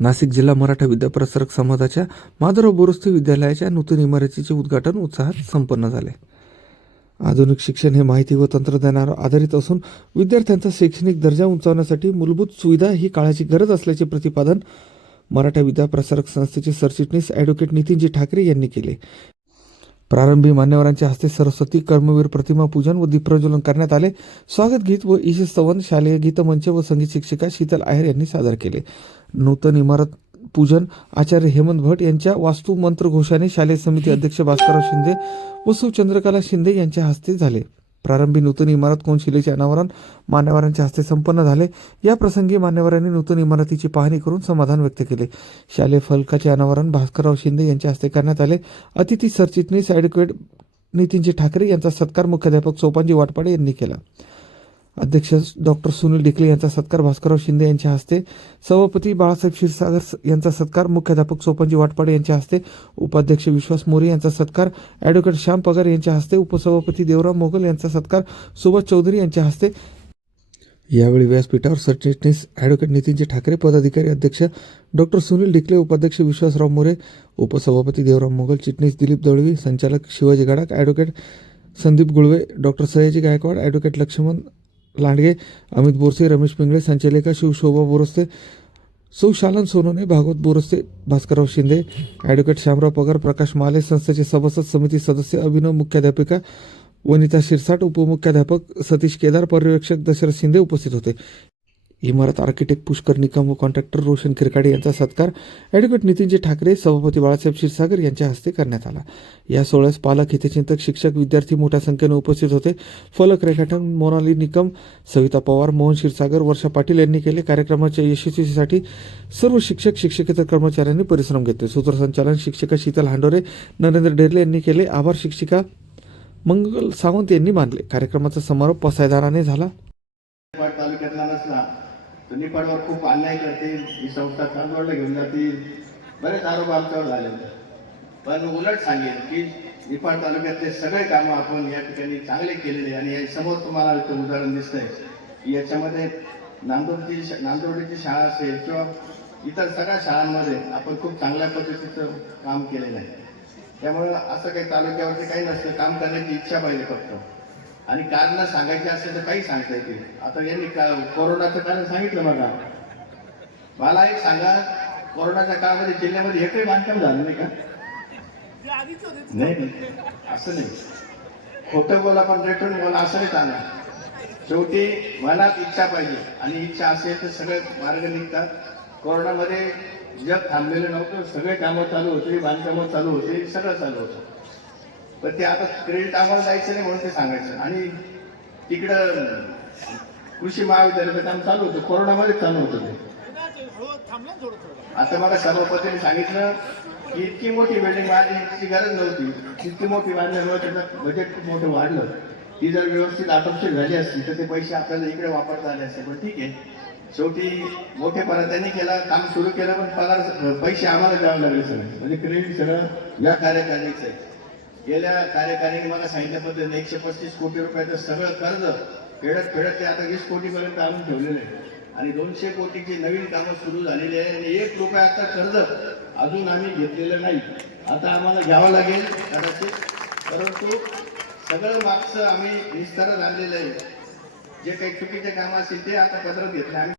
नाशिक जिल्हा मराठा विद्याप्रसारक समाजाच्या माधवराव बोरस्ते विद्यालयाच्या नूतन इमारतीचे उद्घाटन उत्साहात संपन्न झाले. आधुनिक शिक्षण हे माहिती व तंत्रज्ञानावर आधारित असून विद्यार्थ्यांचा शैक्षणिक दर्जा उंचावण्यासाठी मूलभूत सुविधा ही काळाची गरज असल्याचे प्रतिपादन मराठा विद्याप्रसारक संस्थेचे सरचिटणीस ॲडव्होकेट नितीनजी ठाकरे यांनी केले. प्रारंभी मान्यवरांच्या हस्ते सरस्वती कर्मवीर प्रतिमा पूजन व दीपप्रज्वलन करण्यात आले. स्वागत गीत व ईश स्तवन शालेय गीतमंच व संगीत शिक्षिका शीतल आहेर यांनी सादर केले. नूतन इमारत पूजन आचार्य हेमंत भट यांच्या वास्तू मंत्रघोषाने शालेय समिती अध्यक्ष भास्करराव शिंदे व सौ चंद्रकला शिंदे यांच्या हस्ते झाले. प्रारंभी नूतन इमारत कोनशिलेचे अनावरण मान्यवरांच्या हस्ते संपन्न झाले. या प्रसंगी मान्यवरांनी नूतन इमारतीची पाहणी करून समाधान व्यक्त केले. शालेय फलकाचे अनावरण भास्करराव शिंदे यांच्या हस्ते करण्यात आले. अतिथी सरचिटणीस ॲडव्होकेट नितीनजी ठाकरे यांचा सत्कार मुख्याध्यापक सोपानजी वाटपाडे यांनी केला. अध्यक्ष डॉक्टर सुनील डिकले यांचा सत्कार भास्करराव शिंदे यांच्या हस्ते, सभापती बाळासाहेब क्षीरसागर यांचा सत्कार मुख्याध्यापक सोपानजी वाटपाडे यांच्या हस्ते, उपाध्यक्ष विश्वास मोरे यांचा सत्कार ॲडव्होकेट श्याम पगार यांच्या हस्ते, उपसभापती देवराम मोगल यांचा सत्कार सुभाष चौधरी यांच्या हस्ते. यावेळी व्यासपीठावर सरचिटणीस ॲडव्होकेट नितीनजी ठाकरे, पदाधिकारी अध्यक्ष डॉक्टर सुनील डिकले, उपाध्यक्ष विश्वासराव मोरे, उपसभापती देवराम मोगल, चिटणीस दिलीप दळवी, संचालक Shivaji Gadakh, advocate Sandeep Gulve, doctor Sayaji Gaikwad, advocate Laxman Landge, Amit Borse, Ramesh Pingale, संचालिका शिवशोभा बोरस्ते, सौ शालन सोनोने, भागवत बोरस्ते, भास्करराव शिंदे, ॲडव्होकेट श्यामराव पगार, प्रकाश माले, संस्थेचे सभासद समिती सदस्य अभिनव, मुख्याध्यापिका वनिता शिरसाट, उपमुख्याध्यापक सतीश केदार, पर्यवेक्षक दशरथ शिंदे उपस्थित होते. इमारत आर्किटेक्ट पुष्कर निकम व कॉन्ट्रॅक्टर रोशन खिरकाडे यांचा सत्कार ॲडव्होकेट नितीनजी ठाकरे, सभापती बाळासाहेब क्षीरसागर यांच्या हस्ते करण्यात आला. या सोहळ्यास पालक, हितचिंतक, शिक्षक, विद्यार्थी मोठ्या संख्येने उपस्थित होते. फलक रेखाटन मोनाली निकम, सविता पवार, मोहन क्षीरसागर, वर्षा पाटील यांनी केले. कार्यक्रमाच्या यशस्वीसाठी सर्व शिक्षक शिक्षकेतर कर्मचाऱ्यांनी परिश्रम घेतले. सूत्रसंचालन शिक्षिका शीतल हांडोरे, नरेंद्र डेरले यांनी केले. आभार शिक्षिका मंगल सावंत यांनी मानले. कार्यक्रमाचा समारोप पसायदानाने झाला. तालुक्यातला नसला तर निपाडवर खूप अन्याय करते, ही संस्था चांदवडला घेऊन जातील, बरेच आरोप आमच्यावर झाले. पण उलट सांगेल की निपाड तालुक्यातले सगळे कामं आपण या ठिकाणी चांगले केलेले. आणि या समोर तुम्हाला इथं उदाहरण दिसतंय की याच्यामध्ये नांदोडीची शाळा असेल किंवा इतर सगळ्या शाळांमध्ये आपण खूप चांगल्या पद्धतीचं काम केलेलं आहे. त्यामुळं असं काही तालुक्यावरती काही नसतं, काम करण्याची इच्छा पाहिजे फक्त. आणि कारण सांगायचे असेल तर काही सांगता येतील. आता यांनी कोरोनाचं कारण सांगितलं बघा. मला एक सांगा, कोरोनाच्या काळामध्ये जिल्ह्यामध्ये एकही बांधकाम झालं नाही का? नाही, असं नाही. खोटं बोला पण रेटून बोला असं नाही चालणार. शेवटी मनात इच्छा पाहिजे आणि इच्छा असेल तर सगळे मार्ग निघतात. कोरोनामध्ये जग थांबलेलं नव्हतं, सगळे कामं चालू होती, बांधकामं चालू होती, सगळं चालू होतं. पण ते आता क्रेडिट आम्हाला जायचं नाही म्हणून ते सांगायचं. आणि तिकडं कृषी महाविद्यालयाचं काम चालू होतं, कोरोनामध्ये चालू होतं ते. आता मला सभापतीने सांगितलं की इतकी मोठी बिल्डिंग बांधण्याची गरज नव्हती, इतकी मोठी बांधल्यामुळे त्याचं बजेट खूप मोठं वाढलं. ती जर व्यवस्थित आटोपशीर झाली असती तर ते पैसे आपल्याला इकडे वापरता आले असते. पण ठीक आहे, शेवटी मोठेपणा त्यांनी केला, काम सुरू केलं, पण पगार पैसे आम्हाला द्यावे लागले सगळे. म्हणजे क्रेडिट सगळं या कार्यकारिणीचं आहे. गेल्या कार्यकारिणीने मला सांगितल्या पद्धतीने 135 कोटी रुपयाचं सगळं कर्ज फेडत ते आता 20 कोटीपर्यंत आणून ठेवलेलं आहे. आणि 200 कोटीची नवीन कामं सुरू झालेली आहे. आणि 1 रुपयाचा कर्ज अजून आम्ही घेतलेलं नाही. आता आम्हाला घ्यावं लागेल कदाचित, परंतु सगळं मागचं आम्ही निस्तारण आणलेलं आहे. जे काही चुकीचे कामं असतील ते आता पदरात घेतले.